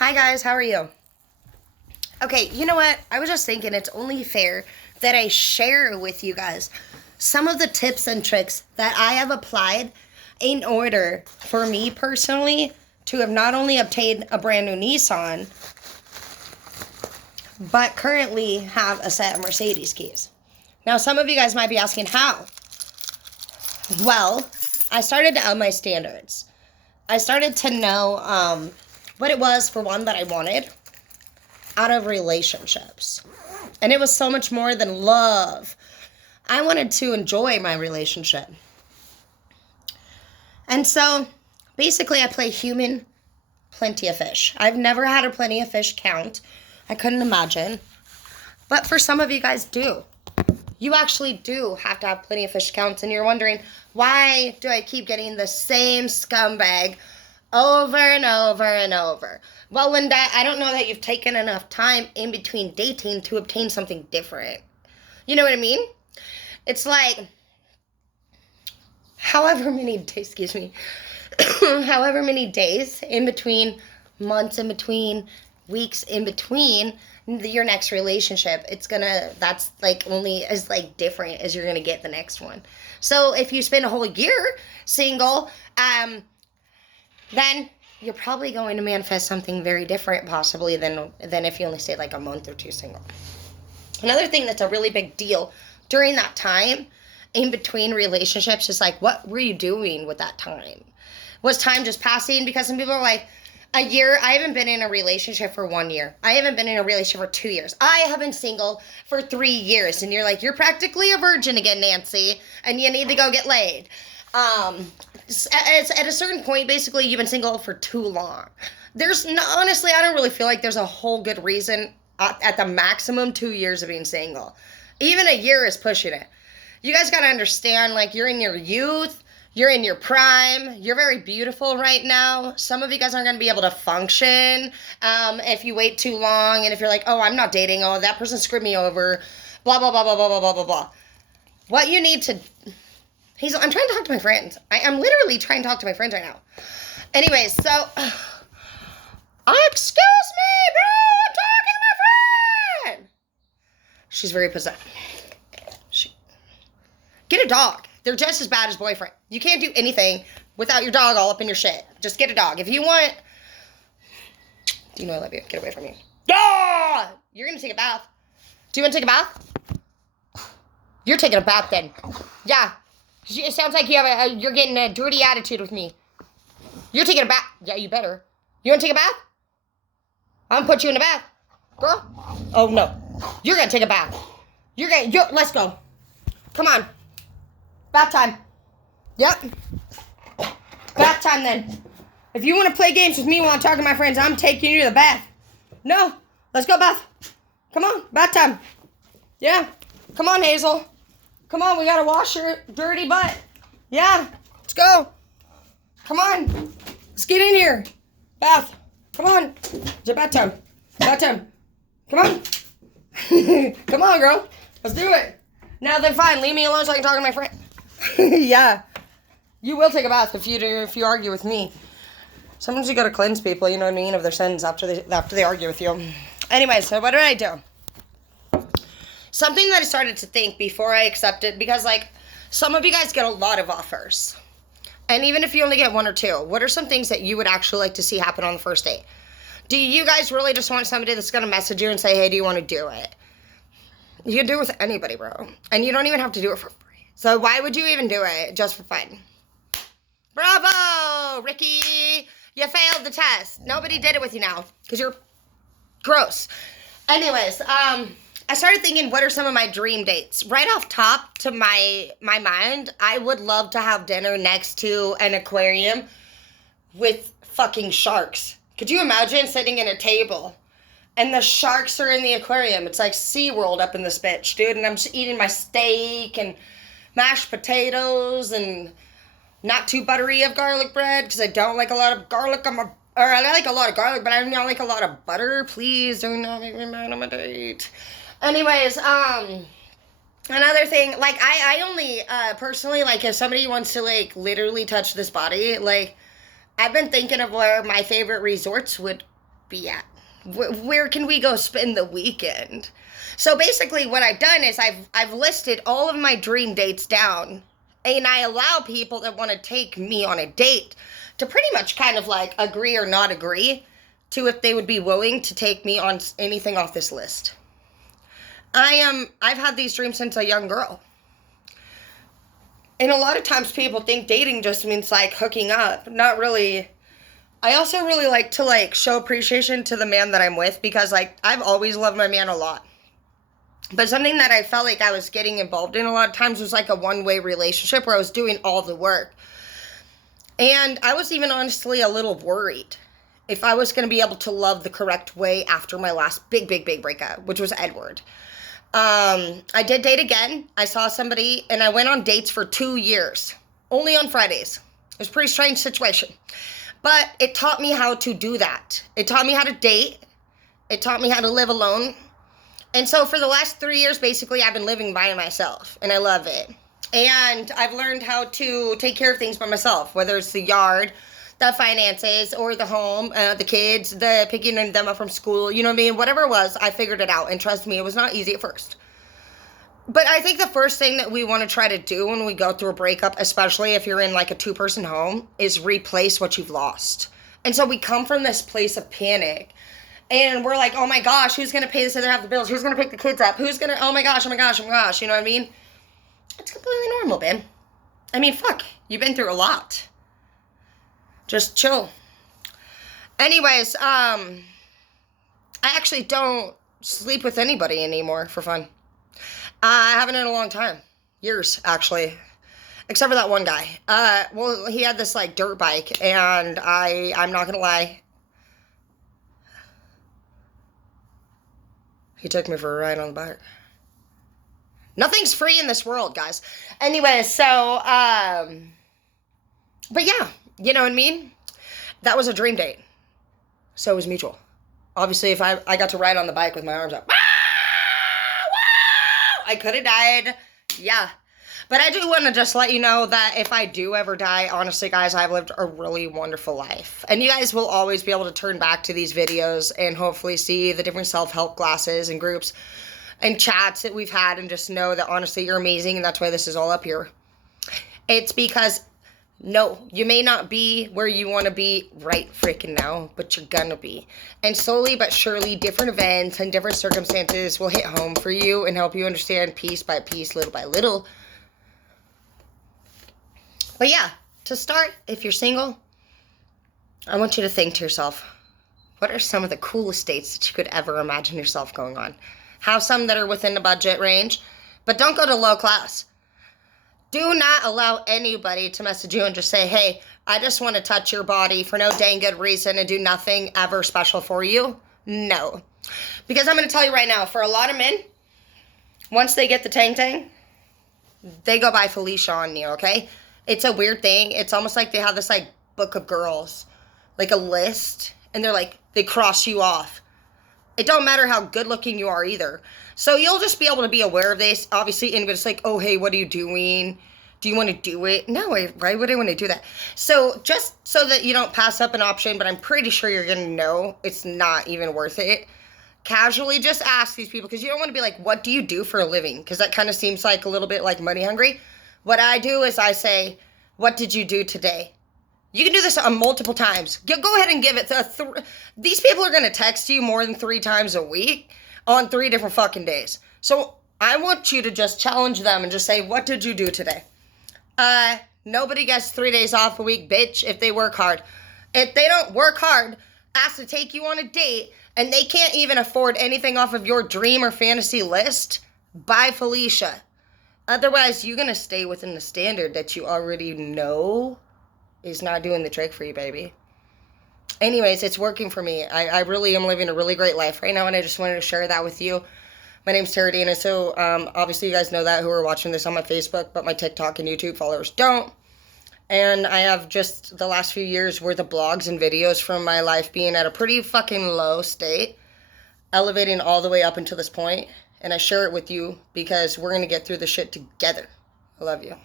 Hi guys, how are you? Okay, you know what? I was just thinking it's only fair that I share with you guys some of the tips and tricks that I have applied in order for me personally to have not only obtained a brand new Nissan, but currently have a set of Mercedes keys. Now, some of you guys might be asking how. Well, I started to up my standards. I started to know what it was, for one, that I wanted out of relationships. And it was so much more than love. I wanted to enjoy my relationship. And so, basically, I play human plenty of fish. I've never had a plenty of fish count. I couldn't imagine. But for some of you guys do. You actually do have to have plenty of fish counts, and you're wondering, why do I keep getting the same scumbag over and over and over? Well, Linda, I don't know that you've taken enough time in between dating to obtain something different. You know what I mean? It's like, however many days in between, months in between, weeks in between your next relationship, that's like only as like different as you're gonna get the next one. So if you spend a whole year single, then you're probably going to manifest something very different possibly than if you only stayed like a month or two single. Another thing that's a really big deal during that time in between relationships is like, what were you doing with that time? Was time just passing? Because some people are like, a year. I haven't been in a relationship for 1 year. I haven't been in a relationship for 2 years. I have been single for 3 years. And you're like, you're practically a virgin again, Nancy, and you need to go get laid. At a certain point, basically, you've been single for too long. Honestly, I don't really feel like there's a whole good reason at the maximum 2 years of being single. Even a year is pushing it. You guys got to understand, like, you're in your youth. You're in your prime. You're very beautiful right now. Some of you guys aren't going to be able to function if you wait too long. And if you're like, oh, I'm not dating. Oh, that person screwed me over. Blah, blah, blah, blah, blah, blah, blah, blah, blah. What you need to... Hazel, I'm trying to talk to my friends. I'm literally trying to talk to my friends right now. Anyways, so... excuse me, bro. I'm talking to my friend. She's very possessed. Get a dog. They're just as bad as boyfriend. You can't do anything without your dog all up in your shit. Just get a dog. If you want... Do you know I love you? Get away from me. Ah! You're going to take a bath. Do you want to take a bath? You're taking a bath then. Yeah. It sounds like you're getting a dirty attitude with me. You're taking a bath. Yeah, you better. You want to take a bath? I'm going to put you in a bath. Girl? Oh, no. You're going to take a bath. Let's go. Come on. Bath time. Yep. Bath time then. If you want to play games with me while I'm talking to my friends, I'm taking you to the bath. No. Let's go bath. Come on. Bath time. Yeah. Come on, Hazel. Come on. We got to wash your dirty butt. Yeah. Let's go. Come on. Let's get in here. Bath. Come on. It's a bath time. Bath time. Come on. Come on, girl. Let's do it. Now then, fine. Leave me alone so I can talk to my friend. Yeah. You will take a bath if you argue with me. Sometimes you gotta cleanse people, you know what I mean, of their sins after they argue with you. Anyway, so what did I do? Something that I started to think before I accepted, because like some of you guys get a lot of offers. And even if you only get one or two, what are some things that you would actually like to see happen on the first date? Do you guys really just want somebody that's gonna message you and say, hey, do you want to do it? You can do it with anybody, bro. And you don't even have to do it for free. So why would you even do it just for fun? Bravo, Ricky. You failed the test. Nobody did it with you now because you're gross. Anyways, I started thinking, what are some of my dream dates? Right off top to my mind, I would love to have dinner next to an aquarium with fucking sharks. Could you imagine sitting at a table and the sharks are in the aquarium? It's like SeaWorld up in this bitch, dude. And I'm just eating my steak and mashed potatoes and not too buttery of garlic bread because I don't like a lot of garlic I like a lot of garlic, but I don't like a lot of butter. Please do not make me mad on my date. Anyways, another thing, like I only personally, like if somebody wants to like literally touch this body, like I've been thinking of where my favorite resorts would be at? Where can we go spend the weekend? So basically what I've done is I've listed all of my dream dates down, and I allow people that want to take me on a date to pretty much kind of like agree or not agree to if they would be willing to take me on anything off this list. I've had these dreams since a young girl. And a lot of times people think dating just means like hooking up. Not really. I also really like to like show appreciation to the man that I'm with, because like I've always loved my man a lot. But something that I felt like I was getting involved in a lot of times was like a one-way relationship where I was doing all the work. And I was even honestly a little worried if I was going to be able to love the correct way after my last big breakup, which was Edward. I did date again. I saw somebody and I went on dates for 2 years, only on Fridays. It was a pretty strange situation, but it taught me how to do that. It taught me how to date. It taught me how to live alone. And so for the last 3 years, basically, I've been living by myself, and I love it. And I've learned how to take care of things by myself, whether it's the yard, the finances, or the home, the kids, the picking them up from school, you know what I mean? Whatever it was, I figured it out. And trust me, it was not easy at first. But I think the first thing that we want to try to do when we go through a breakup, especially if you're in like a 2-person home, is replace what you've lost. And so we come from this place of panic. And we're like, oh my gosh, who's going to pay this other half of the bills? Who's going to pick the kids up? Who's going to, oh my gosh, you know what I mean? It's completely normal, babe. I mean, fuck, you've been through a lot. Just chill. Anyways, I actually don't sleep with anybody anymore for fun. I haven't in a long time. Years, actually. Except for that one guy. Well, he had this, like, dirt bike, and I'm not gonna lie, he took me for a ride on the bike. Nothing's free in this world, guys. Anyway, so, but yeah, you know what I mean? That was a dream date. So it was mutual. Obviously, if I got to ride on the bike with my arms up, I could have died. Yeah. But I do want to just let you know that if I do ever die, honestly, guys, I've lived a really wonderful life. And you guys will always be able to turn back to these videos and hopefully see the different self-help classes and groups and chats that we've had, and just know that, honestly, you're amazing, and that's why this is all up here. It's because, no, you may not be where you want to be right freaking now, but you're gonna be. And slowly but surely, different events and different circumstances will hit home for you and help you understand piece by piece, little by little. But yeah, to start, if you're single, I want you to think to yourself, what are some of the coolest dates that you could ever imagine yourself going on? Have some that are within the budget range, but don't go to low class. Do not allow anybody to message you and just say, hey, I just want to touch your body for no dang good reason and do nothing ever special for you. No. Because I'm going to tell you right now, for a lot of men, once they get the tang, they go by Felicia on you, okay? It's a weird thing. It's almost like they have this, like, book of girls, like a list, and they're like, they cross you off. It don't matter how good looking you are either. So you'll just be able to be aware of this. Obviously, and it's like, oh, hey, what are you doing? Do you want to do it? No, why would I want to do that? So just so that you don't pass up an option, but I'm pretty sure you're going to know it's not even worth it. Casually just ask these people, because you don't want to be like, what do you do for a living? Because that kind of seems like a little bit like money hungry. What I do is I say, what did you do today? You can do this multiple times. Go ahead and give it. These people are going to text you more than 3 times a week on 3 different fucking days. So I want you to just challenge them and just say, what did you do today? Nobody gets 3 days off a week, bitch, if they work hard. If they don't work hard, ask to take you on a date, and they can't even afford anything off of your dream or fantasy list, bye, Felicia. Otherwise, you're going to stay within the standard that you already know is not doing the trick for you, baby. Anyways, it's working for me. I really am living a really great life right now, and I just wanted to share that with you. My name's Tara Dana, so obviously you guys know that who are watching this on my Facebook, but my TikTok and YouTube followers don't. And I have just the last few years worth of blogs and videos from my life being at a pretty fucking low state, elevating all the way up until this point. And I share it with you because we're going to get through this shit together. I love you.